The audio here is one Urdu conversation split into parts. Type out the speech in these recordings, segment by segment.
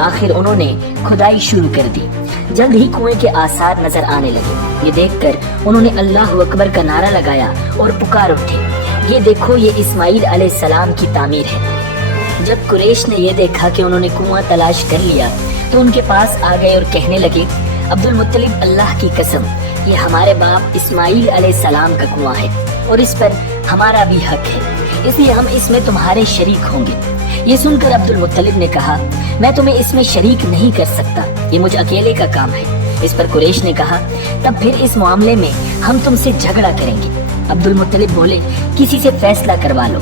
آخر انہوں نے کھدائی شروع کر دی۔ جلد ہی کنویں کے آثار نظر آنے لگے۔ یہ دیکھ کر انہوں نے اللہ اکبر کا نعرہ لگایا اور پکار اٹھے، یہ دیکھو یہ اسماعیل علیہ السلام کی تعمیر ہے۔ جب قریش نے یہ دیکھا کہ انہوں نے کنواں تلاش کر لیا تو ان کے پاس آ گئے اور کہنے لگے، عبد المطلب اللہ کی قسم، یہ ہمارے باپ اسماعیل علیہ السلام کا کنواں ہے اور اس پر ہمارا بھی حق ہے، اس لیے ہم اس میں تمہارے شریک ہوں گے۔ یہ سن کر عبد المطلب نے کہا، میں تمہیں اس میں شریک نہیں کر سکتا، یہ مجھ اکیلے کا کام ہے۔ اس پر قریش نے کہا، تب پھر اس معاملے میں ہم تم سے جھگڑا کریں گے۔ عبد المطلب بولے، کسی سے فیصلہ کروا لو۔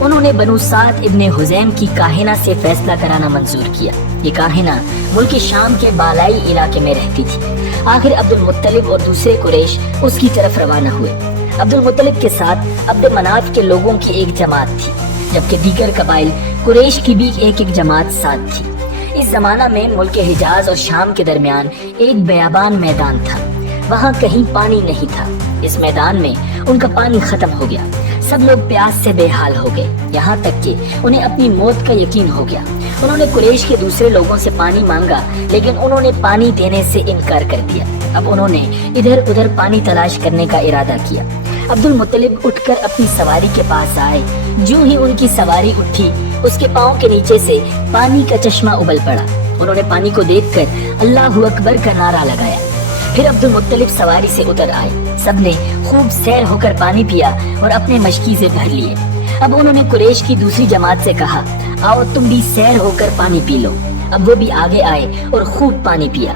انہوں نے بنو سعد ابن حزیم کی کاہنہ سے فیصلہ کرانا منظور کیا۔ یہ کاہنہ ملک شام کے بالائی علاقے میں رہتی تھی۔ آخر عبد المطلب اور دوسرے قریش اس کی طرف روانہ ہوئے۔ عبد المطلب کے ساتھ عبد مناف کے لوگوں کی ایک جماعت تھی، جبکہ دیگر قبائل قریش کی بھی ایک جماعت ساتھ تھی۔ اس زمانہ میں ملک حجاز اور شام کے درمیان ایک بیابان میدان تھا، وہاں کہیں پانی نہیں تھا۔ اس میدان میں ان کا پانی ختم ہو گیا، سب لوگ پیاس سے بے حال ہو گئے، یہاں تک کہ انہیں اپنی موت کا یقین ہو گیا۔ انہوں نے قریش کے دوسرے لوگوں سے پانی مانگا، لیکن انہوں نے پانی دینے سے انکار کر دیا۔ اب انہوں نے ادھر ادھر پانی تلاش کرنے کا ارادہ کیا۔ عبد المطلب اٹھ کر اپنی سواری کے پاس آئے، جو ہی ان کی سواری اٹھی اس کے پاؤں کے نیچے سے پانی کا چشمہ ابل پڑا۔ انہوں نے پانی کو دیکھ کر اللہ اکبر کا نعرہ لگایا۔ پھر عبد المطلب سواری سے اتر آئے، سب نے خوب سیر ہو کر پانی پیا اور اپنے مشکیزے بھر لیے۔ اب انہوں نے قریش کی دوسری جماعت سے کہا، آؤ تم بھی سیر ہو کر پانی پی لو۔ اب وہ بھی آگے آئے اور خوب پانی پیا۔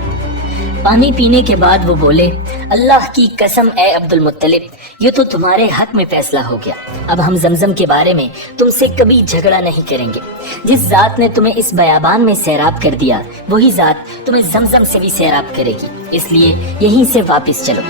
پانی پینے کے بعد وہ بولے، اللہ کی قسم اے عبد المطلب، یہ تو تمہارے حق میں فیصلہ ہو گیا۔ اب ہم زمزم کے بارے میں تم سے کبھی جھگڑا نہیں کریں گے۔ جس ذات نے تمہیں اس بیابان میں سیراب کر دیا، وہی ذات تمہیں زمزم سے بھی سیراب کرے گی، اس لیے یہیں سے واپس چلو۔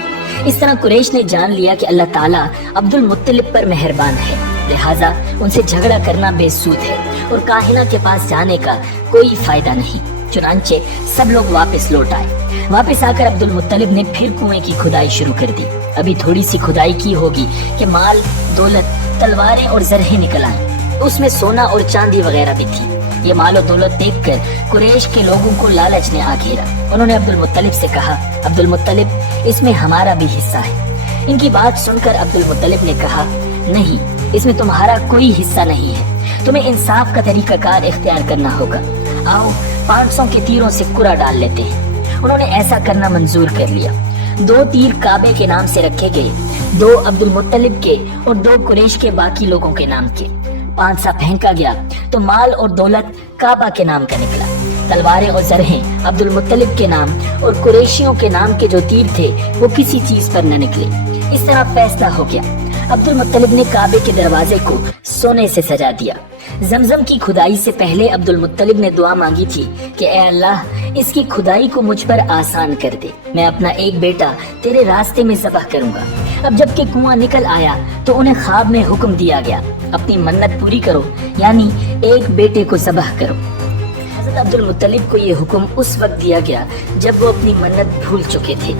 اس طرح قریش نے جان لیا کہ اللہ تعالیٰ عبد المطلب پر مہربان ہے، لہٰذا ان سے جھگڑا کرنا بے سود ہے اور کاہنہ کے پاس جانے کا کوئی فائدہ نہیں۔ چنانچہ سب لوگ واپس لوٹ آئے۔ واپس آ کر عبد المطلب نے پھر کنویں کی کھدائی شروع کر دی۔ ابھی تھوڑی سی کھدائی کی ہوگی کہ مال، دولت، تلواریں اور زرہیں نکل آئیں۔ اس میں سونا اور چاندی وغیرہ بھی تھی۔ یہ مال و دولت دیکھ کر قریش کے لوگوں کو لالچ نے آ گھیرا۔ انہوں نے عبد المطلب سے کہا، عبد المطلب، اس میں ہمارا بھی حصہ ہے۔ ان کی بات سن کر عبد المطلب نے کہا، نہیں، اس میں تمہارا کوئی حصہ نہیں ہے، تمہیں انصاف کا طریقہ کار اختیار کرنا ہوگا۔ آؤ 500 کے تیروں سے کرا ڈال لیتے ہیں۔ انہوں نے ایسا کرنا منظور کر لیا۔ 2 تیر کعبے کے نام سے رکھے گئے، 2 عبد المطلب کے اور 2 قریش کے باقی لوگوں کے نام کے۔ 5 سا پھینکا گیا تو مال اور دولت کعبہ کے نام کا نکلا، تلواریں اور زرہیں عبد المطلب کے نام اور قریشیوں کے نام کے جو تیر تھے وہ کسی چیز پر نہ نکلے۔ اس طرح فیصلہ ہو گیا۔ عبد المطلب نے کعبے کے دروازے کو سونے سے سجا دیا۔ زمزم کی کھدائی سے پہلے عبد المطلب نے دعا مانگی تھی کہ اے اللہ، اس کی کھدائی کو مجھ پر آسان کر دے، میں اپنا ایک بیٹا تیرے راستے میں ذبح کروں گا۔ اب جب کہ کنواں نکل آیا تو انہیں خواب میں حکم دیا گیا، اپنی منت پوری کرو، یعنی ایک بیٹے کو ذبح کرو۔ حضرت عبد المطلب کو یہ حکم اس وقت دیا گیا جب وہ اپنی منت بھول چکے تھے۔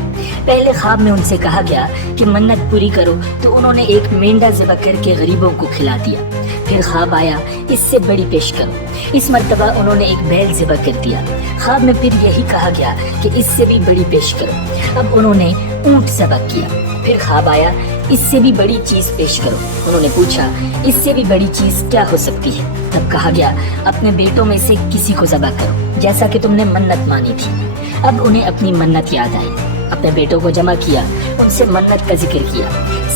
پہلے خواب میں ان سے کہا گیا کہ منت پوری کرو تو انہوں نے ایک مینڈا ذبح کر کے غریبوں کو کھلا دیا۔ پھر خواب آیا اس سے بڑی پیش کرو، اس مرتبہ انہوں نے ایک بیل ذبح کر دیا۔ خواب میں پھر یہی کہا گیا کہ اس سے بھی بڑی پیش کرو۔ اب انہوں نے اونٹ ذبح کیا۔ پھر خواب آیا اس سے بھی بڑی چیز پیش کرو۔ انہوں نے پوچھا اس سے بھی بڑی چیز کیا ہو سکتی ہے؟ تب کہا گیا اپنے بیٹوں میں سے کسی کو ذبح کرو جیسا کہ تم نے منت مانی تھی۔ اب انہیں اپنی منت یاد آئی، اپنے بیٹوں کو جمع کیا، ان سے منت کا ذکر کیا۔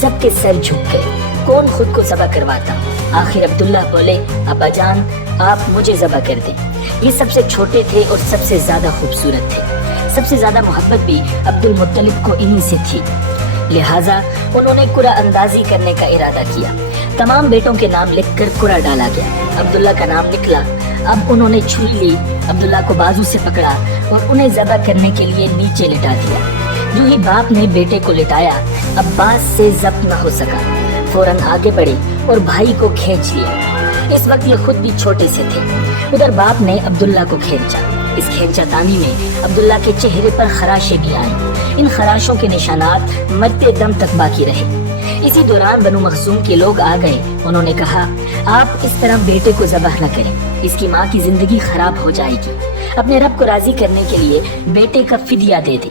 سب کے سر جھک گئے، کون خود کو ذبح کرواتا؟ آخر عبداللہ بولے، ابا جان آپ مجھے ذبح کر دیں۔ یہ سب سے چھوٹے تھے اور سب سے زیادہ خوبصورت تھے۔ سب سے زیادہ محبت بھی عبد المطلب کو انہی سے تھی، لہٰذا انہوں نے قرعہ اندازی کرنے کا ارادہ کیا۔ تمام بیٹوں کے نام لکھ کر قرعہ ڈالا گیا۔ عبداللہ کا نام نکلا۔ اب انہوں نے چھری لی، عبداللہ کو بازو سے پکڑا اور انہیں ذبح کرنے کے لیے نیچے لٹا دیا۔ جو ہی باپ نے بیٹے کو لٹایا، عباس سے ضبط نہ ہو سکا، فوراً آگے بڑھے اور بھائی کو کھینچ لیا۔ اس وقت یہ خود بھی چھوٹے سے تھے۔ ادھر باپ نے عبداللہ کو کھینچا۔ اس کھینچا تانی میں عبداللہ کے چہرے پر خراشیں بھی آئیں۔ ان خراشوں کے نشانات مرتے دم تک باقی رہے۔ اسی دوران بنو مخزوم کے لوگ آ گئے۔ انہوں نے کہا آپ اس طرح بیٹے کو ذبح نہ کریں، اس کی ماں کی زندگی خراب ہو جائے گی۔ اپنے رب کو راضی کرنے کے لیے بیٹے کا فدیہ دے دی۔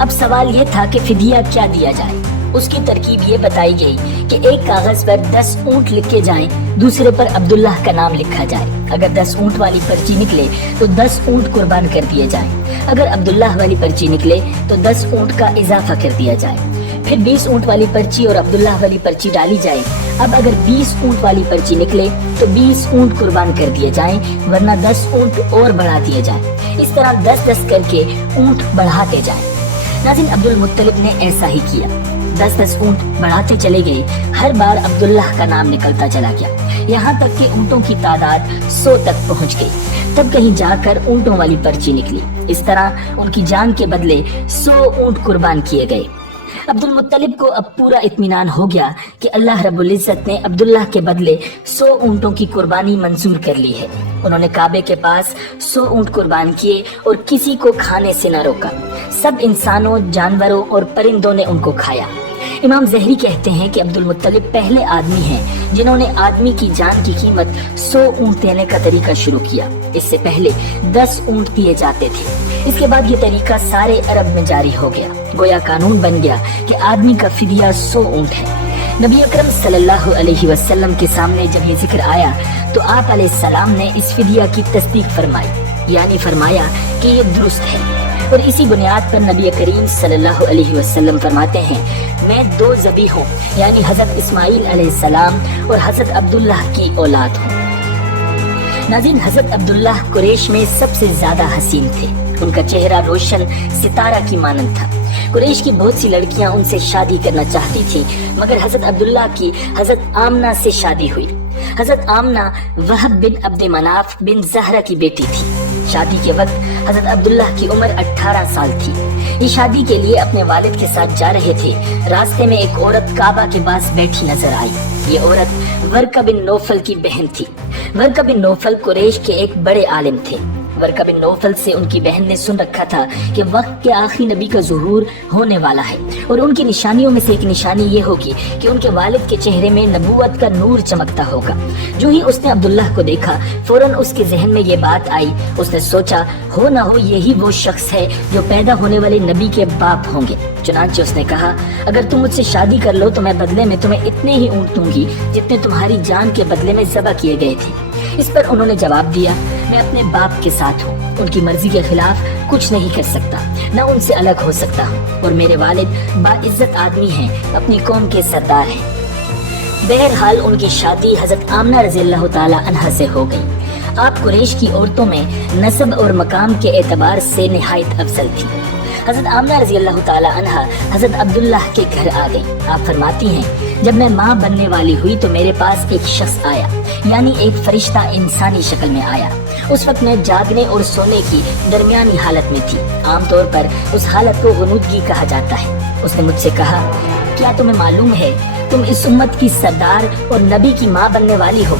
اب سوال یہ تھا کہ فدیہ کیا دیا جائے۔ اس کی ترکیب یہ بتائی گئی کہ ایک کاغذ پر 10 اونٹ لکھے جائیں، دوسرے پر عبداللہ کا نام لکھا جائے۔ اگر 10 اونٹ والی پرچی نکلے تو 10 اونٹ قربان کر دیے جائیں، اگر عبداللہ والی پرچی نکلے تو 10 اونٹ کا اضافہ کر دیا جائے۔ پھر 20 اونٹ والی پرچی اور عبداللہ والی پرچی ڈالی جائے۔ اب اگر 20 اونٹ والی پرچی نکلے تو 20 اونٹ قربان کر دیے جائیں، ورنہ 10 اونٹ اور بڑھا دیے جائیں۔ اس طرح 10-10 کر کے اونٹ بڑھاتے جائیں۔ ناظرین، عبد المطلب نے ایسا ہی کیا، 10-10 اونٹ بڑھاتے چلے گئے۔ ہر بار عبداللہ کا نام نکلتا چلا گیا، یہاں تک کہ اونٹوں کی تعداد 100 تک پہنچ گئی۔ تب کہیں جا کر اونٹوں والی پرچی نکلی۔ اس طرح ان کی جان کے بدلے 100 اونٹ قربان کیے گئے۔ عبد المطلب کو اب پورا اطمینان ہو گیا کہ اللہ رب العزت نے عبداللہ کے بدلے 100 اونٹوں کی قربانی منظور کر لی ہے۔ انہوں نے کعبے کے پاس 100 اونٹ قربان کیے اور کسی کو کھانے سے نہ روکا۔ سب انسانوں، جانوروں اور پرندوں نے ان کو کھایا۔ امام زہری کہتے ہیں کہ عبد المطلب پہلے آدمی ہیں جنہوں نے آدمی کی جان کی قیمت 100 اونٹ دینے کا طریقہ شروع کیا۔ اس سے پہلے 10 اونٹ دیے جاتے تھے۔ اس کے بعد یہ طریقہ سارے عرب میں جاری ہو گیا، گویا قانون بن گیا کہ آدمی کا فدیہ 100 اونٹ ہے۔ نبی اکرم صلی اللہ علیہ وسلم کے سامنے جب یہ ذکر آیا تو آپ علیہ السلام نے اس فدیہ کی تصدیق فرمائی، یعنی فرمایا کہ یہ درست ہے۔ اور اسی بنیاد پر نبی کریم صلی اللہ علیہ وسلم فرماتے ہیں، میں 2 ذبیح ہوں، یعنی حضرت اسماعیل علیہ السلام اور حضرت عبداللہ کی اولاد ہوں۔ ناظرین، حضرت عبداللہ قریش میں سب سے زیادہ حسین تھے۔ ان کا چہرہ روشن ستارہ کی مانند تھا۔ قریش کی بہت سی لڑکیاں ان سے شادی کرنا چاہتی تھیں، مگر حضرت عبداللہ کی حضرت آمنہ سے شادی ہوئی۔ حضرت آمنہ وہب بن عبد مناف بن زہرہ کی بیٹی تھی۔ شادی کے وقت حضرت عبداللہ کی عمر 18 سال تھی۔ یہ شادی کے لیے اپنے والد کے ساتھ جا رہے تھے۔ راستے میں ایک عورت کعبہ کے پاس بیٹھی نظر آئی۔ یہ عورت ورقہ بن نوفل کی بہن تھی۔ ورقہ بن نوفل قریش کے ایک بڑے عالم تھے۔ ورقہ بن نوفل سے ان کی بہن نے سن رکھا تھا کہ وقت کے آخری نبی کا ظہور ہونے والا ہے، اور ان کی نشانیوں میں سے ایک نشانی یہ ہوگی کہ ان کے والد کے چہرے میں نبوت کا نور چمکتا ہوگا۔ جو ہی اس نے عبداللہ کو دیکھا، فوراً اس کے ذہن میں یہ بات آئی۔ اس نے سوچا ہو نہ ہو یہی وہ شخص ہے جو پیدا ہونے والے نبی کے باپ ہوں گے۔ چنانچہ اس نے کہا، اگر تم مجھ سے شادی کر لو تو میں بدلے میں تمہیں اتنے ہی اونٹ دوں گی جتنے تمہاری جان کے بدلے میں ذبح کیے گئے تھے۔ اس پر انہوں نے جواب دیا، میں اپنے باپ کے ساتھ ہوں، ان کی مرضی کے خلاف کچھ نہیں کر سکتا، نہ ان سے الگ ہو سکتا ہوں، اور میرے والد باعزت آدمی ہیں، اپنی قوم کے سردار ہیں۔ بہرحال ان کی شادی حضرت آمنہ رضی اللہ تعالی عنہا سے ہو گئی۔ آپ قریش کی عورتوں میں نسب اور مقام کے اعتبار سے نہایت افضل تھی۔ حضرت آمنہ رضی اللہ تعالی عنہا حضرت عبداللہ کے گھر آ گئی۔ آپ فرماتی ہیں، جب میں ماں بننے والی ہوئی تو میرے پاس ایک شخص آیا، یعنی ایک فرشتہ انسانی شکل میں آیا۔ اس وقت میں جاگنے اور سونے کی درمیانی حالت میں تھی۔ عام طور پر اس حالت کو غنودگی کہا جاتا ہے۔ اس نے مجھ سے کہا، کیا تمہیں معلوم ہے تم اس امت کی سردار اور نبی کی ماں بننے والی ہو؟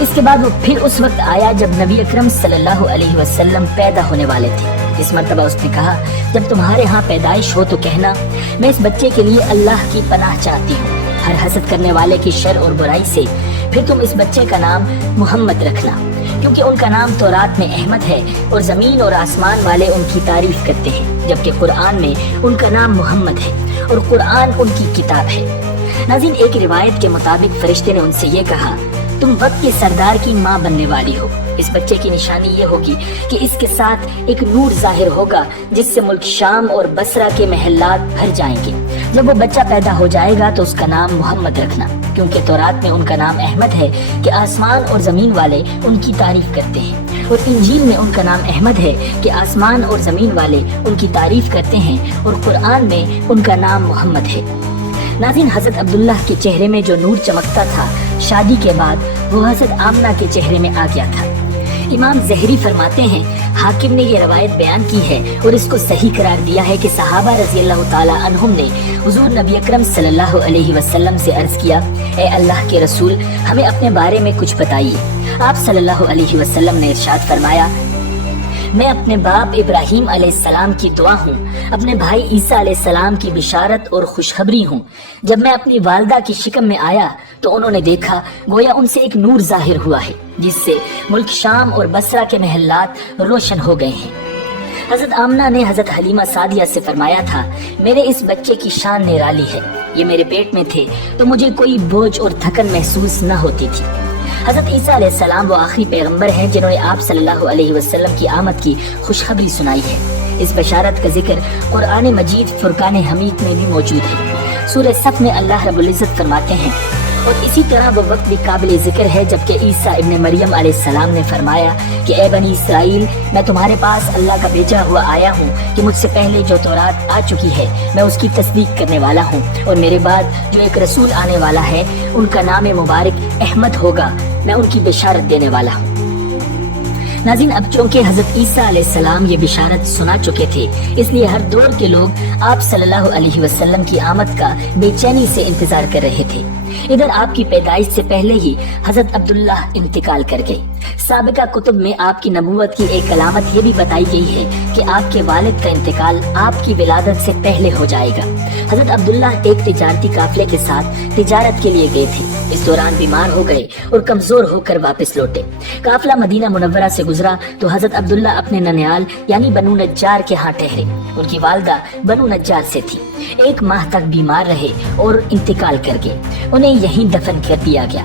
اس کے بعد وہ پھر اس وقت آیا جب نبی اکرم صلی اللہ علیہ وسلم پیدا ہونے والے تھے۔ اس مرتبہ اس نے کہا، جب تمہارے ہاں پیدائش ہو تو کہنا، میں اس بچے کے لیے اللہ کی پناہ چاہتی ہوں ہر حسد کرنے والے کی شر اور برائی سے۔ پھر تم اس بچے کا نام محمد رکھنا، کیونکہ ان کا نام تورات میں احمد ہے اور زمین اور آسمان والے ان کی تعریف کرتے ہیں، جبکہ قرآن میں ان کا نام محمد ہے اور قرآن ان کی کتاب ہے۔ ناظرین، ایک روایت کے مطابق فرشتے نے ان سے یہ کہا، تم وقت کے سردار کی ماں بننے والی ہو۔ اس بچے کی نشانی یہ ہوگی کہ اس کے ساتھ ایک نور ظاہر ہوگا جس سے ملک شام اور بصرہ کے محلات بھر جائیں گے۔ جب وہ بچہ پیدا ہو جائے گا تو اس کا نام محمد رکھنا، کیونکہ تورات میں ان کا نام احمد ہے کہ آسمان اور زمین والے ان کی تعریف کرتے ہیں، اور انجیل میں ان کا نام احمد ہے کہ آسمان اور زمین والے ان کی تعریف کرتے ہیں، اور قرآن میں ان کا نام محمد ہے۔ ناظرین، حضرت عبداللہ کے چہرے میں جو نور چمکتا تھا، شادی کے بعد وہ حضرت آمنہ کے چہرے میں آ گیا تھا۔ امام زہری فرماتے ہیں، حاکم نے یہ روایت بیان کی ہے اور اس کو صحیح قرار دیا ہے کہ صحابہ رضی اللہ تعالی عنہم نے حضور نبی اکرم صلی اللہ علیہ وسلم سے عرض کیا، اے اللہ کے رسول، ہمیں اپنے بارے میں کچھ بتائیے۔ آپ صلی اللہ علیہ وسلم نے ارشاد فرمایا، میں اپنے باپ ابراہیم علیہ السلام کی دعا ہوں، اپنے بھائی عیسیٰ علیہ السلام کی بشارت اور خوشخبری ہوں۔ جب میں اپنی والدہ کی شکم میں آیا تو انہوں نے دیکھا گویا ان سے ایک نور ظاہر ہوا ہے جس سے ملک شام اور بصرہ کے محلات روشن ہو گئے ہیں۔ حضرت آمنہ نے حضرت حلیمہ سعدیہ سے فرمایا تھا، میرے اس بچے کی شان نرالی ہے، یہ میرے پیٹ میں تھے تو مجھے کوئی بوجھ اور تھکن محسوس نہ ہوتی تھی۔ حضرت عیسیٰ علیہ السلام وہ آخری پیغمبر ہیں جنہوں نے آپ صلی اللہ علیہ وسلم کی آمد کی خوشخبری سنائی ہے۔ اس بشارت کا ذکر قرآن مجید فرقان حمید میں بھی موجود ہے۔ سورہ صف میں اللہ رب العزت فرماتے ہیں، اور اسی طرح وہ وقت بھی قابل ذکر ہے جبکہ عیسیٰ ابن مریم علیہ السلام نے فرمایا کہ اے بنی اسرائیل، میں تمہارے پاس اللہ کا بھیجا ہوا آیا ہوں کہ مجھ سے پہلے جو تورات آ چکی ہے میں اس کی تصدیق کرنے والا ہوں، اور میرے بعد جو ایک رسول آنے والا ہے ان کا نام مبارک احمد ہوگا، میں ان کی بشارت دینے والا ہوں۔ ناظرین، اب چونکہ حضرت عیسیٰ علیہ السلام یہ بشارت سنا چکے تھے، اس لیے ہر دور کے لوگ آپ صلی اللہ علیہ وسلم کی آمد کا بے چینی سے انتظار کر رہے تھے۔ ادھر آپ کی پیدائش سے پہلے ہی حضرت عبداللہ انتقال کر گئے۔ سابقہ کتب میں آپ کی نبوت کی ایک علامت یہ بھی بتائی گئی ہے کہ آپ کے والد کا انتقال آپ کی ولادت سے پہلے ہو جائے گا۔ حضرت عبداللہ ایک تجارتی قافلے کے ساتھ تجارت کے لیے گئے تھے، اس دوران بیمار ہو گئے اور کمزور ہو کر واپس لوٹے۔ قافلہ مدینہ منورہ سے گزرا تو حضرت عبداللہ اپنے ننیال یعنی بنو نجار کے ہاں ٹھہرے۔ ان کی والدہ بنو نجار سے تھی، ایک ماہ تک بیمار رہے اور انتقال کر گئے، انہیں یہیں دفن کر دیا گیا۔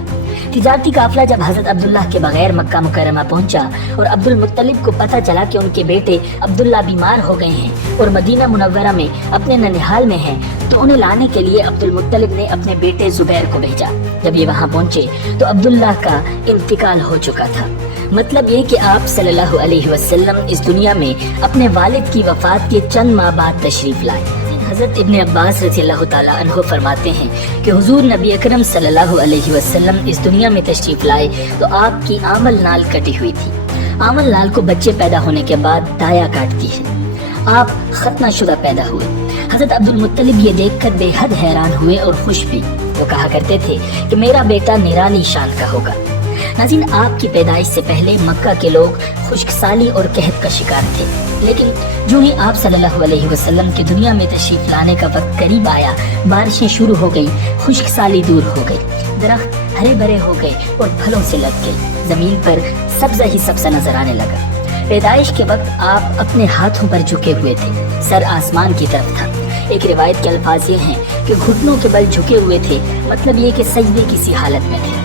تجارتی قافلہ جب حضرت عبداللہ کے بغیر مکہ مکرمہ پہنچا اور عبد المطلب کو پتہ چلا کہ ان کے بیٹے عبداللہ بیمار ہو گئے ہیں اور مدینہ منورہ میں اپنے ننیال میں ہیں، تو انہیں لانے کے لیے عبد المطلب نے اپنے بیٹے زبیر کو بھیجا۔ جب یہ وہاں پہنچے تو عبداللہ کا انتقال ہو چکا تھا۔ مطلب یہ کہ آپ صلی اللہ علیہ وسلم اس دنیا میں اپنے والد کی وفات کے چند ماہ بعد تشریف لائے۔ حضرت ابن عباس رضی اللہ تعالیٰ عنہ فرماتے ہیں کہ حضور نبی اکرم صلی اللہ علیہ وسلم اس دنیا میں تشریف لائے تو آپ کی آمل نال کٹی ہوئی تھی۔ آمل نال کو بچے پیدا ہونے کے بعد دایا کاٹتی ہے۔ آپ ختنہ شدہ پیدا ہوئے۔ حضرت عبد المطلب یہ دیکھ کر بے حد حیران ہوئے اور خوش بھی۔ وہ کہا کرتے تھے کہ میرا بیٹا نرالی شان کا ہوگا۔ ناظرین، آپ کی پیدائش سے پہلے مکہ کے لوگ خشک سالی اور قحط کا شکار تھے، لیکن جو ہی آپ صلی اللہ علیہ وسلم کی دنیا میں تشریف لانے کا وقت قریب آیا، بارشیں شروع ہو گئی، خشک سالی دور ہو گئی، درخت ہرے بھرے ہو گئے اور پھلوں سے لگ گئے، زمین پر سبزہ ہی سبزہ نظر آنے لگا۔ پیدائش کے وقت آپ اپنے ہاتھوں پر جھکے ہوئے تھے، سر آسمان کی طرف تھا۔ ایک روایت کے الفاظ یہ ہیں کہ گھٹنوں کے بل جھکے ہوئے تھے، مطلب یہ کہ سجدے کسی حالت میں تھے۔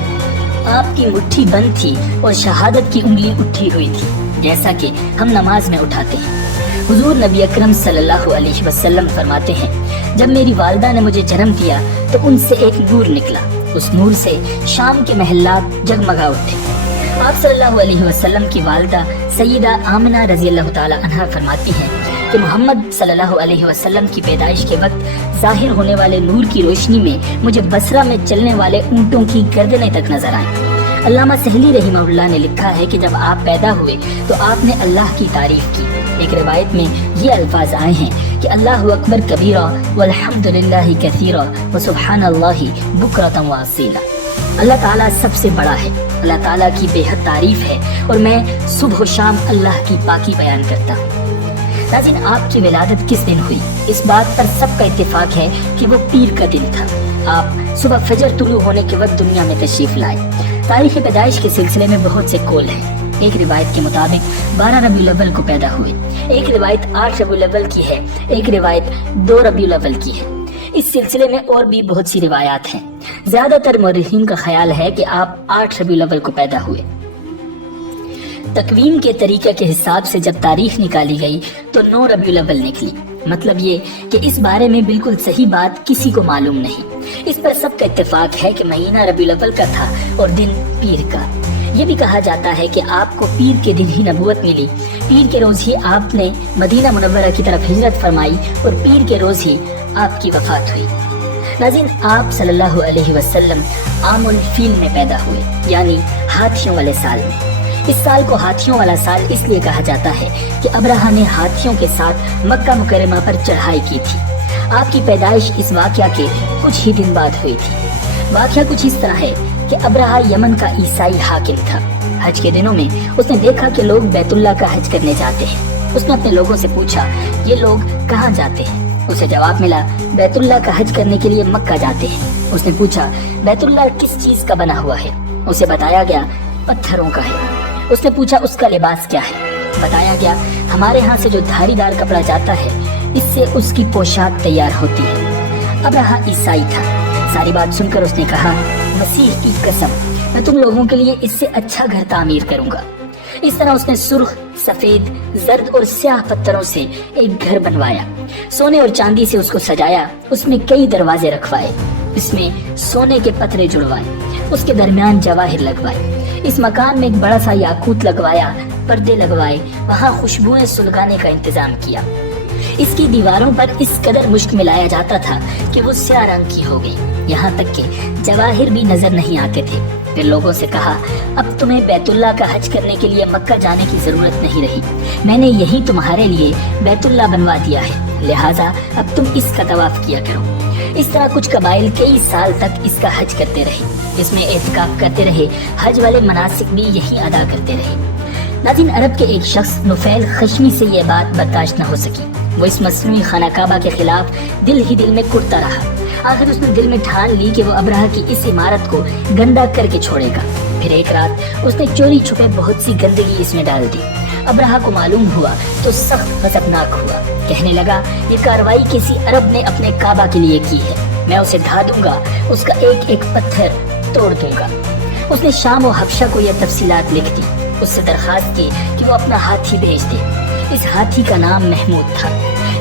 آپ کی مٹھی بند تھی اور شہادت کی انگلی اٹھی ہوئی تھی، جیسا کہ ہم نماز میں اٹھاتے ہیں۔ حضور نبی اکرم صلی اللہ علیہ وسلم فرماتے ہیں، جب میری والدہ نے مجھے جنم دیا تو ان سے ایک نور نکلا، اس نور سے شام کے محلات جگمگا اٹھے۔ آپ صلی اللہ علیہ وسلم کی والدہ سیدہ آمنہ رضی اللہ تعالی عنہا فرماتی ہیں کہ محمد صلی اللہ علیہ وسلم کی پیدائش کے وقت ظاہر ہونے والے نور کی روشنی میں مجھے بصرہ میں چلنے والے اونٹوں کی گردنیں تک نظر آئیں۔ علامہ سہلی رحمہ اللہ نے لکھا ہے کہ جب آپ پیدا ہوئے تو آپ نے اللہ کی تعریف کی۔ ایک روایت میں یہ الفاظ آئے ہیں کہ اللہ اکبر کبیرہ والحمد للہ کثیرہ وسبحان اللہ بکرۃ واصیلا۔ اللہ تعالیٰ سب سے بڑا ہے، اللہ تعالیٰ کی بے حد تعریف ہے اور میں صبح و شام اللہ کی پاکی بیان کرتا ہوں۔ ناظرین، آپ کی ولادت کس دن ہوئی؟ اس بات پر سب کا اتفاق ہے کہ وہ پیر کا دن تھا۔ آپ صبح فجر طلوع ہونے کے وقت دنیا میں تشریف لائے۔ تاریخ پیدائش کے سلسلے میں بہت سے قول ہیں۔ ایک روایت کے مطابق 12 ربیع الاول کو پیدا ہوئے، ایک روایت 8 ربیع الاول کی ہے، ایک روایت 2 ربیع الاول کی ہے۔ اس سلسلے میں اور بھی بہت سی روایات ہیں۔ زیادہ تر مورخین کا خیال ہے کہ آپ 8 ربیع الاول کو پیدا ہوئے۔ تقویم کے طریقہ کے حساب سے جب تاریخ نکالی گئی تو 9 ربیع الاول نکلی۔ مطلب یہ کہ اس بارے میں بالکل صحیح بات کسی کو معلوم نہیں۔ اس پر سب کا اتفاق ہے کہ مہینہ ربیع الاول کا تھا اور دن پیر کا۔ یہ بھی کہا جاتا ہے کہ آپ کو پیر کے دن ہی نبوت ملی، پیر کے روز ہی آپ نے مدینہ منورہ کی طرف ہجرت فرمائی اور پیر کے روز ہی آپ کی وفات ہوئی۔ ناظرین، آپ صلی اللہ علیہ وسلم عام الفیل میں پیدا ہوئے، یعنی ہاتھیوں والے سال میں۔ اس سال کو ہاتھیوں والا سال اس لیے کہا جاتا ہے کہ ابرہہ نے ہاتھیوں کے ساتھ مکہ مکرمہ پر چڑھائی کی تھی۔ آپ کی پیدائش اس واقعہ کے کچھ ہی دن بعد ہوئی تھی۔ واقعہ کچھ اس طرح ہے کہ ابرہہ یمن کا عیسائی حاکم تھا۔ حج کے دنوں میں اس نے دیکھا کہ لوگ بیت اللہ کا حج کرنے جاتے ہیں۔ اس نے اپنے لوگوں سے پوچھا یہ لوگ کہاں جاتے ہیں؟ اسے جواب ملا بیت اللہ کا حج کرنے کے لیے مکہ جاتے ہیں۔ اس نے پوچھا بیت اللہ کس چیز کا بنا ہوا ہے؟ اسے بتایا گیا پتھروں کا ہے۔ اس نے پوچھا اس کا لباس کیا ہے؟ بتایا گیا ہمارے ہاں سے جو دھاری دار کپڑا جاتا ہے اس سے اس کی پوشاک تیار ہوتی ہے۔ ابرہہ عیسائی تھا۔ ساری بات سن کر اس نے کہا مسیح کی قسم میں تم لوگوں کے لیے اس سے اچھا گھر تعمیر کروں گا۔ اس طرح اس نے سرخ، سفید، زرد اور سیاہ پتھروں سے ایک گھر بنوایا، سونے اور چاندی سے اس کو سجایا، اس میں کئی دروازے رکھوائے، اس میں سونے کے پترے جڑوائے، اس کے درمیان جواہر لگوائے، اس مکان میں ایک بڑا سا یاقوت لگوایا، پردے لگوائے، وہاں خوشبوئیں سلگانے کا انتظام کیا۔ اس کی دیواروں پر اس قدر مشک ملایا جاتا تھا کہ وہ سیاہ رنگ کی ہو گئی، یہاں تک کہ جواہر بھی نظر نہیں آتے تھے۔ پھر لوگوں سے کہا اب تمہیں بیت اللہ کا حج کرنے کے لیے مکہ جانے کی ضرورت نہیں رہی، میں نے یہی تمہارے لیے بیت اللہ بنوا دیا ہے، لہٰذا اب تم اس کا طواف کیا کرو۔ اس طرح کچھ قبائل کئی سال تک اس کا حج کرتے رہے، اس میں اعتکاف کرتے رہے، حج والے مناسک بھی یہی ادا کرتے رہے۔ ناظرین، عرب کے ایک شخص نفیل خشمی سے یہ بات برداشت نہ ہو سکی، وہ اس مصنوعی خانہ کعبہ کے خلاف دل ہی دل میں کڑتا رہا۔ آخر اس نے دل میں ٹھان لی کہ وہ ابرہہ کی اس عمارت کو گندا کر کے چھوڑے گا۔ پھر ایک رات اس نے چوری چھپے بہت سی گندگی اس میں ڈال دی۔ ابرہہ کو معلوم ہوا تو سخت غضبناک ہوا، کہنے لگا یہ کارروائی کسی عرب نے اپنے کعبہ کے لیے کی ہے، میں اسے ڈھا دوں گا، اس کا ایک ایک پتھر توڑ دوں گا۔ اس نے شام و حبشہ کو یہ تفصیلات لکھ دی، اس سے درخواست کی کہ وہ اپنا ہاتھی بھیج دے۔ اس ہاتھی کا نام محمود تھا۔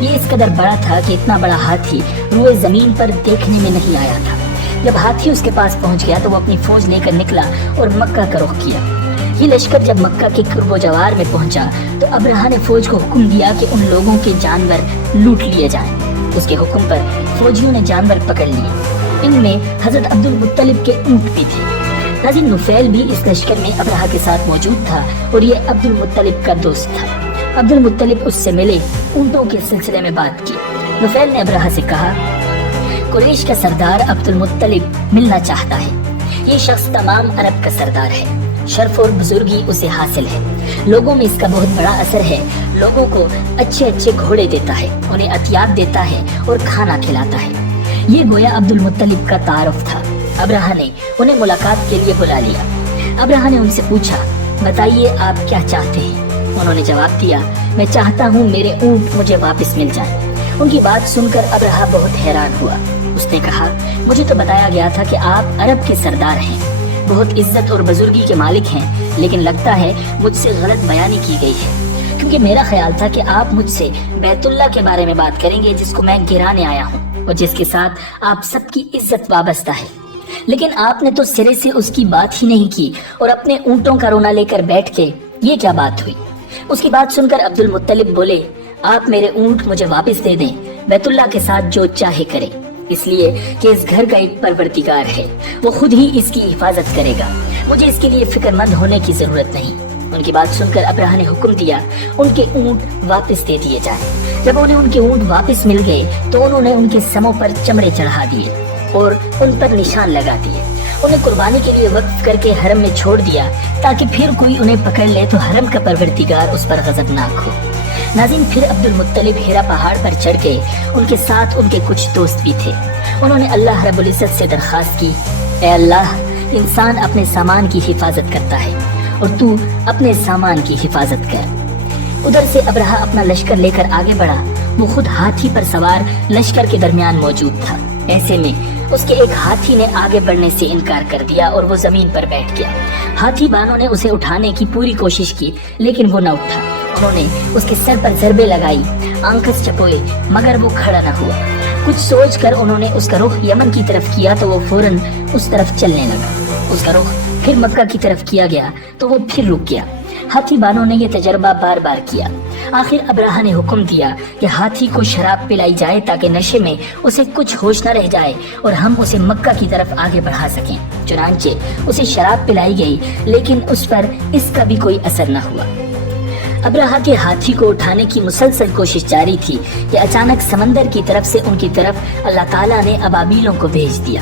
یہ اس قدر بڑا تھا کہ اتنا بڑا ہاتھی روئے زمین پر دیکھنے میں نہیں آیا تھا۔ جب ہاتھی اس کے پاس پہنچ گیا تو وہ اپنی فوج لے کر نکلا اور مکہ کا رخ کیا۔ یہ لشکر جب مکہ کے قرب و جوار میں پہنچا تو ابرہہ نے فوج کو حکم دیا کہ ان لوگوں کے جانور لوٹ لیے جائیں۔ اس کے حکم پر فوجیوں نے جانور پکڑ لیے، ان میں حضرت عبد المطلب کے اونٹ بھی تھے۔ ناظرین، نفیل بھی اس لشکر میں ابرہہ کے ساتھ موجود تھا اور یہ عبد المطلب کا دوست تھا۔ عبد المطلب اس سے ملے، اونٹوں کے سلسلے میں بات کی۔ نفیل نے ابرہہ سے کہا قریش کا سردار عبد المطلب ملنا چاہتا ہے، یہ شخص تمام عرب کا سردار ہے، شرف اور بزرگی اسے حاصل ہے، لوگوں میں اس کا بہت بڑا اثر ہے، لوگوں کو اچھے اچھے گھوڑے دیتا ہے، انہیں عطیات دیتا ہے اور کھانا کھلاتا ہے۔ یہ گویا عبد المطلب کا تعارف تھا۔ ابرہہ نے انہیں ملاقات کے لیے بلا لیا۔ ابرہہ نے ان سے پوچھا بتائیے آپ کیا چاہتے ہیں؟ انہوں نے جواب دیا میں چاہتا ہوں میرے اونٹ مجھے واپس مل جائیں۔ ان کی بات سن کر ابرہہ بہت حیران ہوا۔ اس نے کہا مجھے تو بتایا گیا تھا کہ آپ عرب کے سردار ہیں، بہت عزت اور بزرگی کے مالک ہیں، لیکن لگتا ہے مجھ سے غلط بیانی کی گئی ہے، کیونکہ میرا خیال تھا کہ آپ مجھ سے بیت اللہ کے بارے میں بات کریں گے جس کو میں گرانے آیا ہوں اور جس کے ساتھ آپ سب کی عزت وابستہ ہے، لیکن آپ نے تو سرے سے اس کی بات ہی نہیں کی اور اپنے اونٹوں کا رونا لے کر بیٹھ کے یہ کیا بات ہوئی؟ اس کی بات سن کر عبد المطلب بولے آپ میرے اونٹ مجھے واپس دے دیں، بیت اللہ کے ساتھ جو چاہے کرے، اس لیے کہ اس گھر کا ایک پروردگار ہے، وہ خود ہی اس کی حفاظت کرے گا، مجھے اس کے لیے فکر مند ہونے کی ضرورت نہیں۔ ان کی بات سن کر ابرہہ نے حکم دیا ان کے اونٹ واپس دے دیے جائیں۔ جب انہیں ان کے اونٹ واپس مل گئے تو انہوں نے ان کے سموں پر چمڑے چڑھا دیے اور ان پر نشان لگا دیے، انہیں قربانی کے لیے وقف کر کے حرم میں چھوڑ دیا تاکہ پھر کوئی انہیں پکڑ لے تو حرم کا پروردگار اس پر غضبناک ہو۔ ناظرین، پھر عبد المطلب ہیرا پہاڑ پر چڑھ گئے، ان کے ساتھ ان کے کچھ دوست بھی تھے۔ انہوں نے اللہ رب العزت سے درخواست کی اے اللہ، انسان اپنے سامان کی حفاظت کرتا ہے اور تو اپنے سامان کی حفاظت کر۔ ادھر سے ابرہہ اپنا لشکر لے کر آگے بڑھا، وہ خود ہاتھی پر سوار لشکر کے درمیان موجود تھا۔ ایسے میں اس کے ایک ہاتھی نے آگے بڑھنے سے انکار کر دیا اور وہ زمین پر بیٹھ گیا۔ ہاتھی بانوں نے اسے اٹھانے کی پوری کوشش کی لیکن وہ نہ اٹھا۔ انہوں نے اس کے سر پر ضربے لگائی، آنکھس چپوئے، مگر وہ کھڑا نہ ہوا۔ کچھ سوچ کر انہوں نے اس کا رخ یمن کی طرف کیا تو وہ فوراً اس طرف چلنے لگا۔ اس کا رخ پھر مکہ کی طرف کیا گیا تو وہ پھر رک گیا۔ ہاتھی بانوں نے یہ تجربہ بار بار کیا۔ آخر ابرہہ نے حکم دیا کہ ہاتھی کو شراب پلائی جائے تاکہ نشے میں اسے کچھ ہوش نہ رہ جائے اور ہم اسے مکہ کی طرف آگے بڑھا سکیں۔ چنانچہ اسے شراب پلائی گئی لیکن اس پر اس کا بھی کوئی اثر نہ ہوا۔ ابرہہ کے ہاتھی کو اٹھانے کی مسلسل کوشش جاری تھی کہ اچانک سمندر کی طرف سے ان کی طرف اللہ تعالیٰ نے ابابیلوں کو بھیج دیا۔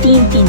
3-3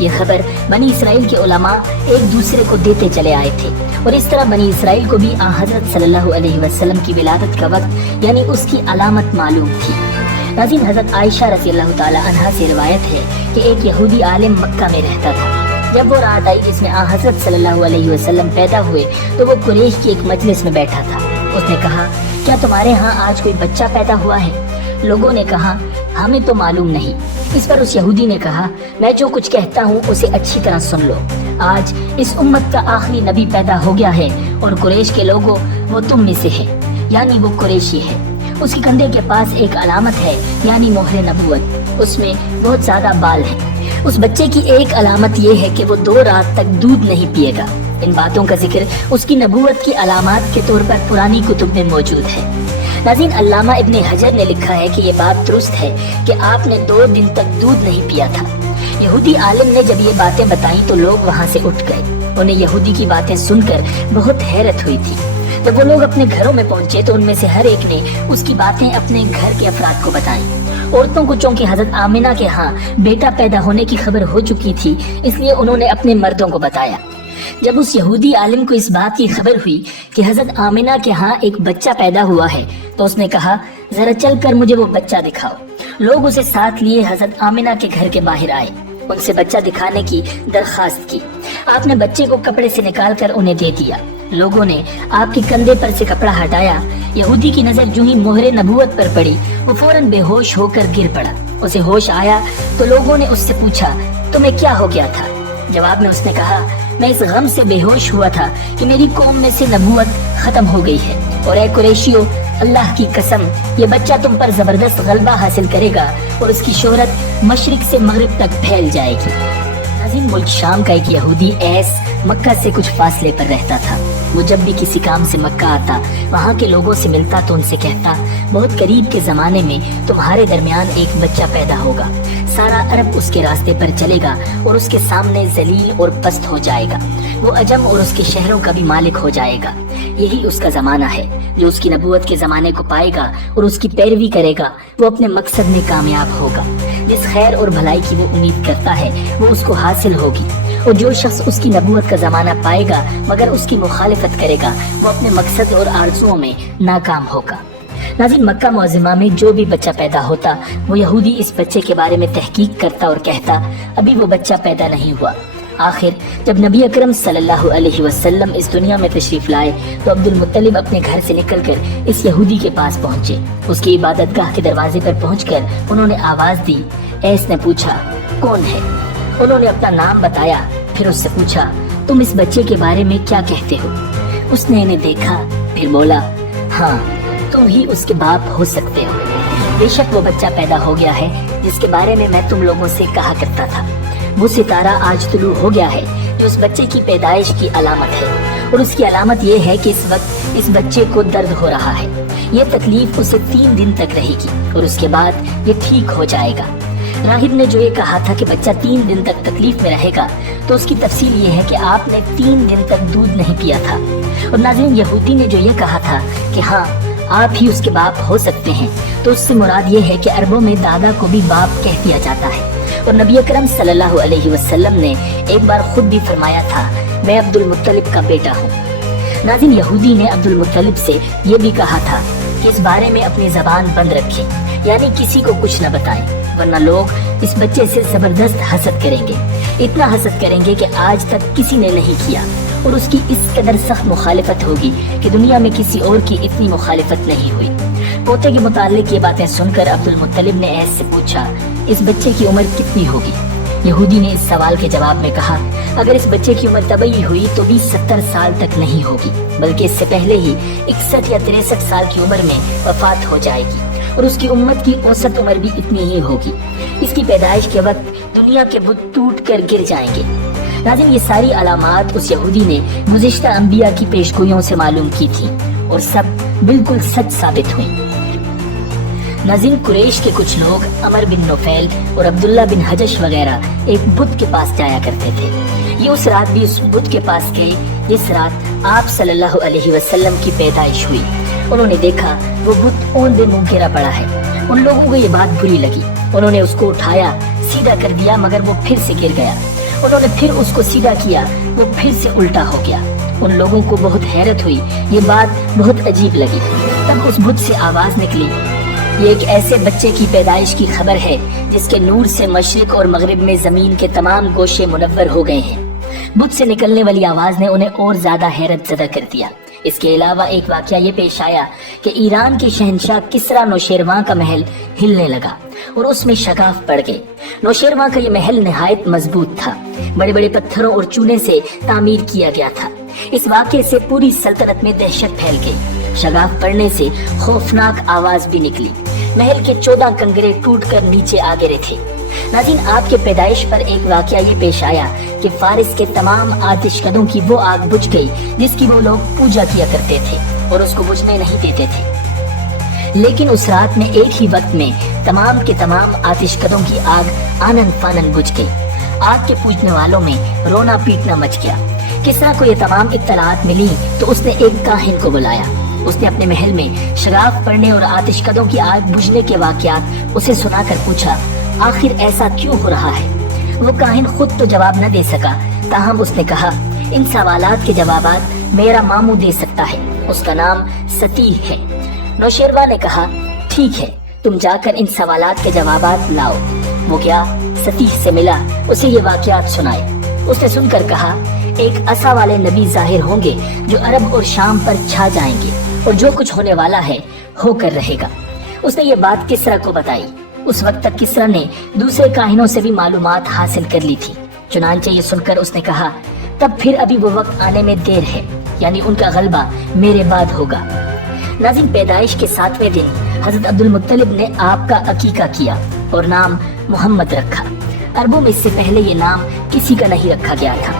یہ خبر بنی اسرائیل کے علماء ایک دوسرے کو دیتے چلے آئے تھے اور اس طرح بنی اسرائیل کو بھی حضرت صلی اللہ علیہ وسلم کی ولادت کا وقت یعنی اس کی علامت معلوم تھی۔ ناظرین، حضرت عائشہ رضی اللہ تعالی عنہا سے روایت ہے کہ ایک یہودی عالم مکہ میں رہتا تھا۔ جب وہ رات آئی جس میں حضرت صلی اللہ علیہ وسلم پیدا ہوئے تو وہ قریش کی ایک مجلس میں بیٹھا تھا۔ اس نے کہا، کیا تمہارے ہاں آج کوئی بچہ پیدا ہوا ہے؟ لوگوں نے کہا، ہمیں تو معلوم نہیں۔ اس پر اس یہودی نے کہا، میں جو کچھ کہتا ہوں اسے اچھی طرح سن لو۔ آج اس امت کا آخری نبی پیدا ہو گیا ہے اور قریش کے لوگوں وہ تم میں سے ہے، یعنی وہ قریشی ہے۔ اس کے کندھے کے پاس ایک علامت ہے یعنی مہر نبوت، اس میں بہت زیادہ بال ہیں۔ اس بچے کی ایک علامت یہ ہے کہ وہ 2 رات تک دودھ نہیں پیے گا۔ ان باتوں کا ذکر اس کی نبوت کی علامات کے طور پر پرانی کتب میں موجود ہے۔ ناظرین، علامہ ابن حجر نے لکھا ہے کہ یہ بات درست ہے کہ آپ نے 2 دن تک دودھ نہیں پیا تھا۔ یہودی عالم نے جب یہ باتیں بتائیں تو لوگ وہاں سے اٹھ گئے۔ انہیں یہودی کی باتیں سن کر بہت حیرت ہوئی تھی۔ جب وہ لوگ اپنے گھروں میں پہنچے تو ان میں سے ہر ایک نے اس کی باتیں اپنے گھر کے افراد کو بتائیں۔ عورتوں کو چونکہ حضرت آمنہ کے ہاں بیٹا پیدا ہونے کی خبر ہو چکی تھی، اس لیے انہوں نے اپنے مردوں کو بتایا۔ جب اس یہودی عالم کو اس بات کی خبر ہوئی کہ حضرت آمنہ کے ہاں ایک بچہ پیدا ہوا ہے تو اس نے کہا، ذرا چل کر مجھے وہ بچہ دکھاؤ۔ لوگ اسے ساتھ لیے حضرت آمنہ کے گھر کے باہر آئے، ان سے بچہ دکھانے کی درخواست کی۔ آپ نے بچے کو کپڑے سے نکال کر انہیں دے دیا۔ لوگوں نے آپ کے کندھے پر سے کپڑا ہٹایا۔ یہودی کی نظر جو ہی مہر نبوت پر پڑی وہ فوراً بے ہوش ہو کر گر پڑا۔ اسے ہوش آیا تو لوگوں نے اس سے پوچھا، تمہیں کیا ہو گیا تھا؟ جواب میں اس نے کہا، میں اس غم سے بے ہوش ہوا تھا کہ میری قوم میں سے نبوت ختم ہو گئی ہے، اور اے قریشیو، اللہ کی قسم، یہ بچہ تم پر زبردست غلبہ حاصل کرے گا اور اس کی شہرت مشرق سے مغرب تک پھیل جائے گی۔ ناظرین، ملک شام کا ایک یہودی ایس مکہ سے کچھ فاصلے پر رہتا تھا۔ وہ جب بھی کسی کام سے مکہ آتا، وہاں کے لوگوں سے ملتا تو ان سے کہتا، بہت قریب کے زمانے میں تمہارے درمیان ایک بچہ پیدا ہوگا، سارا عرب اس کے راستے پر چلے گا اور اس کے سامنے ذلیل اور پست ہو جائے گا، وہ عجم اور اس کے شہروں کا بھی مالک ہو جائے گا۔ یہی اس کا زمانہ ہے۔ جو اس کی نبوت کے زمانے کو پائے گا اور اس کی پیروی کرے گا وہ اپنے مقصد میں کامیاب ہوگا۔ جس خیر اور بھلائی کی وہ امید کرتا ہے وہ اس کو حاصل ہوگی، اور جو شخص اس کی نبوت کا زمانہ پائے گا مگر اس کی مخالفت کرے گا وہ اپنے مقصد اور آرزوؤں میں ناکام ہوگا۔ ناظرین، مکہ معظمہ میں جو بھی بچہ پیدا ہوتا وہ یہودی اس بچے کے بارے میں تحقیق کرتا اور کہتا، ابھی وہ بچہ پیدا نہیں ہوا۔ آخر جب نبی اکرم صلی اللہ علیہ وسلم اس دنیا میں تشریف لائے تو عبد المطلب اپنے گھر سے نکل کر اس یہودی کے پاس پہنچے۔ اس کی عبادت گاہ کے دروازے پر پہنچ کر انہوں نے آواز دی۔ ایس نے پوچھا، کون ہے؟ انہوں نے اپنا نام بتایا۔ پھر اس سے پوچھا، تم اس بچے کے بارے میں کیا کہتے ہو؟ اس نے انہیں دیکھا، پھر بولا، ہاں، تم ہی اس کے باپ ہو سکتے ہو۔ بے شک وہ بچہ پیدا ہو گیا ہے جس کے بارے میں تم لوگوں سے کہا کرتا تھا۔ وہ ستارہ آج طلوع ہو گیا ہے جو اس بچے کی پیدائش کی علامت ہے، اور اس کی علامت یہ ہے کہ اس وقت اس بچے کو درد ہو رہا ہے۔ یہ تکلیف اسے 3 دن تک رہے گی اور اس کے بعد یہ ٹھیک ہو جائے گا۔ راہب نے جو یہ کہا تھا کہ بچہ 3 دن تک تکلیف میں رہے گا تو اس کی تفصیل یہ ہے کہ آپ نے 3 دن تک دودھ نہیں پیا تھا۔ اور ناظرین، یہودی نے جو یہ کہا تھا کہ ہاں آپ ہی اس کے باپ ہو سکتے ہیں تو اس سے مراد یہ ہے کہ عربوں میں دادا کو بھی باپ کہہ دیا جاتا ہے، اور نبی اکرم صلی اللہ علیہ وسلم نے ایک بار خود بھی فرمایا تھا، میں عبد المطلب کا بیٹا ہوں۔ ناظرین، یہودی نے عبد المطلب سے یہ بھی کہا تھا کہ اس بارے میں اپنی زبان بند رکھیں، یعنی کسی کو کچھ نہ بتائیں، ورنہ لوگ اس بچے سے زبردست حسد کریں گے، اتنا حسد کریں گے کہ آج تک کسی نے نہیں کیا، اور اس کی اس قدر سخت مخالفت ہوگی کہ دنیا میں کسی اور کی اتنی مخالفت نہیں ہوئی۔ پوتے کے متعلق یہ باتیں سن کر عبد المطلب نے ایس سے پوچھا، اس بچے کی عمر کتنی ہوگی؟ یہودی نے اس سوال کے جواب میں کہا، اگر اس بچے کی عمر طبعی ہوئی تو بھی 70 سال تک نہیں ہوگی، بلکہ اس سے پہلے ہی 61 یا 63 سال کی عمر میں وفات ہو جائے گی، اور اس کی امت کی اوسط عمر بھی اتنی ہی ہوگی۔ اس کی پیدائش کے وقت دنیا کے بت ٹوٹ کر گر جائیں گے۔ ناظرین، یہ ساری علامات اس یہودی نے گزشتہ انبیاء کی پیشگوئیوں سے معلوم کی تھی اور سب بالکل سچ ثابت ہوئیں۔ ناظرین، قریش کے کچھ لوگ عمر بن نفیل اور عبداللہ بن حجش وغیرہ ایک بت کے پاس جایا کرتے تھے۔ یہ اس رات بھی اس بت کے پاس گئے جس رات آپ صلی اللہ علیہ وسلم کی پیدائش ہوئی۔ انہوں نے دیکھا وہ بت اوندے منہ گرا پڑا ہے۔ ان لوگوں کو یہ بات بری لگی، انہوں نے اس کو اٹھایا، سیدھا کر دیا، مگر وہ پھر سے گر گیا۔ انہوں نے پھر اس کو سیدھا کیا، وہ پھر سے الٹا ہو گیا۔ ان لوگوں کو بہت حیرت ہوئی، یہ بات بہت عجیب لگی۔ تب اس بت سے آواز نکلی، یہ ایک ایسے بچے کی پیدائش کی خبر ہے جس کے نور سے مشرق اور مغرب میں زمین کے تمام گوشے منور ہو گئے ہیں۔ بت سے نکلنے والی آواز نے انہیں اور زیادہ حیرت زدہ کر دیا۔ اس کے علاوہ ایک واقعہ یہ پیش آیا کہ ایران کے شہنشاہ کسریٰ نوشیروان کا محل ہلنے لگا اور اس میں شگاف پڑ گئے۔ نوشیروان کا یہ محل نہایت مضبوط تھا، بڑے بڑے پتھروں اور چونے سے تعمیر کیا گیا تھا۔ اس واقعے سے پوری سلطنت میں دہشت پھیل گئی۔ شگاف پڑنے سے خوفناک آواز بھی نکلی، محل کے 14 کنگرے ٹوٹ کر نیچے آ گرے تھے۔ ناظرین، آپ کے پیدائش پر ایک واقعہ یہ پیش آیا کہ فارس کے تمام آتش کدوں کی وہ آگ بجھ گئی جس کی وہ لوگ پوجا کیا کرتے تھے اور اس کو بجھنے نہیں دیتے تھے۔ لیکن اس رات میں ایک ہی وقت میں تمام کے تمام آتش کدوں کی آگ آنن فانن بجھ گئی۔ آگ کے پوجنے والوں میں رونا پیٹنا مچ گیا۔ کسریٰ کو یہ تمام اطلاعات ملی تو اس نے ایک کاہن کو بلایا۔ اس نے اپنے محل میں شگاف پڑنے اور آتش کدوں کی آگ بجھنے کے واقعات اسے سنا کر پوچھا، آخر ایسا کیوں ہو رہا ہے؟ وہ کاہن خود تو جواب نہ دے سکا، تاہم اس نے کہا، ان سوالات کے جوابات میرا ماموں دے سکتا ہے، اس کا نام ستیح ہے۔ نوشیروان نے کہا، ٹھیک ہے، تم جا کر ان سوالات کے جوابات لاؤ۔ وہ گیا، ستیح سے ملا، اسے یہ واقعات سنائے۔ اس نے سن کر کہا، ایک عصا والے نبی ظاہر ہوں گے جو عرب اور شام پر چھا جائیں گے اور جو کچھ ہونے والا ہے ہو کر رہے گا۔ اس نے یہ بات کسریٰ کو بتائی۔ اس وقت تک کسریٰ نے دوسرے کاہنوں سے بھی معلومات حاصل کر لی تھی، چنانچہ یہ سن کر اس نے کہا، تب پھر ابھی وہ وقت آنے میں دیر ہے، یعنی ان کا غلبہ میرے بعد ہوگا۔ ناظرین، پیدائش کے 7ویں دن حضرت عبدالمطلب نے آپ کا عقیقہ کیا اور نام محمد رکھا۔ عربوں میں اس سے پہلے یہ نام کسی کا نہیں رکھا گیا تھا۔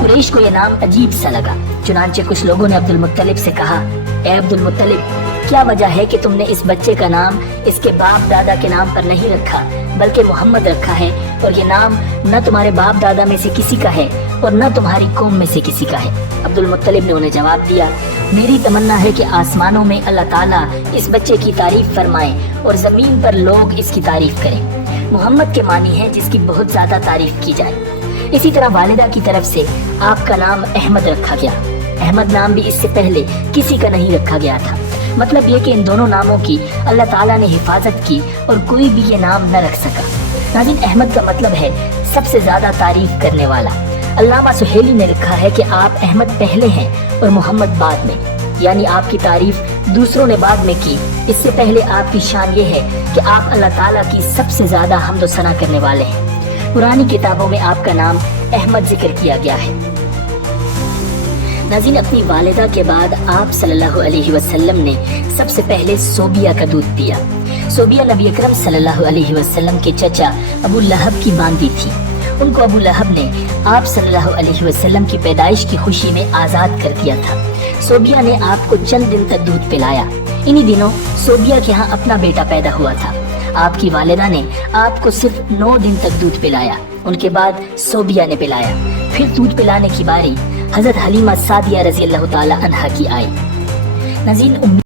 قریش کو یہ نام عجیب سا لگا، چنانچہ کچھ لوگوں نے عبدالمطلب سے کہا، اے عبدالمطلب، کیا وجہ ہے کہ تم نے اس بچے کا نام اس کے باپ دادا کے نام پر نہیں رکھا بلکہ محمد رکھا ہے، اور یہ نام نہ تمہارے باپ دادا میں سے کسی کا ہے اور نہ تمہاری قوم میں سے کسی کا ہے؟ عبدالمطلب نے انہیں جواب دیا، میری تمنا ہے کہ آسمانوں میں اللہ تعالیٰ اس بچے کی تعریف فرمائے اور زمین پر لوگ اس کی تعریف کریں۔ محمد کے معنی ہے جس کی بہت زیادہ تعریف کی جائے۔ اسی طرح والدہ کی طرف سے آپ کا نام احمد رکھا گیا۔ احمد نام بھی اس سے پہلے کسی کا نہیں رکھا گیا تھا۔ مطلب یہ کہ ان دونوں ناموں کی اللہ تعالیٰ نے حفاظت کی اور کوئی بھی یہ نام نہ رکھ سکا۔ ناظرین، احمد کا مطلب ہے سب سے زیادہ تعریف کرنے والا۔ علامہ سہیلی نے لکھا ہے کہ آپ احمد پہلے ہیں اور محمد بعد میں، یعنی آپ کی تعریف دوسروں نے بعد میں کی، اس سے پہلے آپ کی شان یہ ہے کہ آپ اللہ تعالیٰ کی سب سے زیادہ حمد و ثنا کرنے والے ہیں۔ پرانی کتابوں میں آپ کا نام احمد ذکر کیا گیا ہے۔ ناظرین، اپنی والدہ کے بعد آپ صلی اللہ علیہ وسلم نے سب سے پہلے صوبیہ کا دودھ پیا۔ صوبیہ نبی اکرم صلی اللہ علیہ وسلم کے چچا ابو لہب کی باندی تھی۔ ان کو ابو لہب نے آپ صلی اللہ علیہ وسلم کی پیدائش کی خوشی میں آزاد کر دیا تھا۔ صوبیہ نے آپ کو چند دن تک دودھ پلایا۔ انہی دنوں صوبیہ کے ہاں اپنا بیٹا پیدا ہوا تھا۔ آپ کی والدہ نے آپ کو صرف 9 دن تک دودھ پلایا، ان کے بعد صوبیہ نے پلایا۔ پھر دودھ پلانے کی باری حضرت حلیمہ سعدیہ رضی اللہ تعالی عنہا کی آئی۔ ناظرین،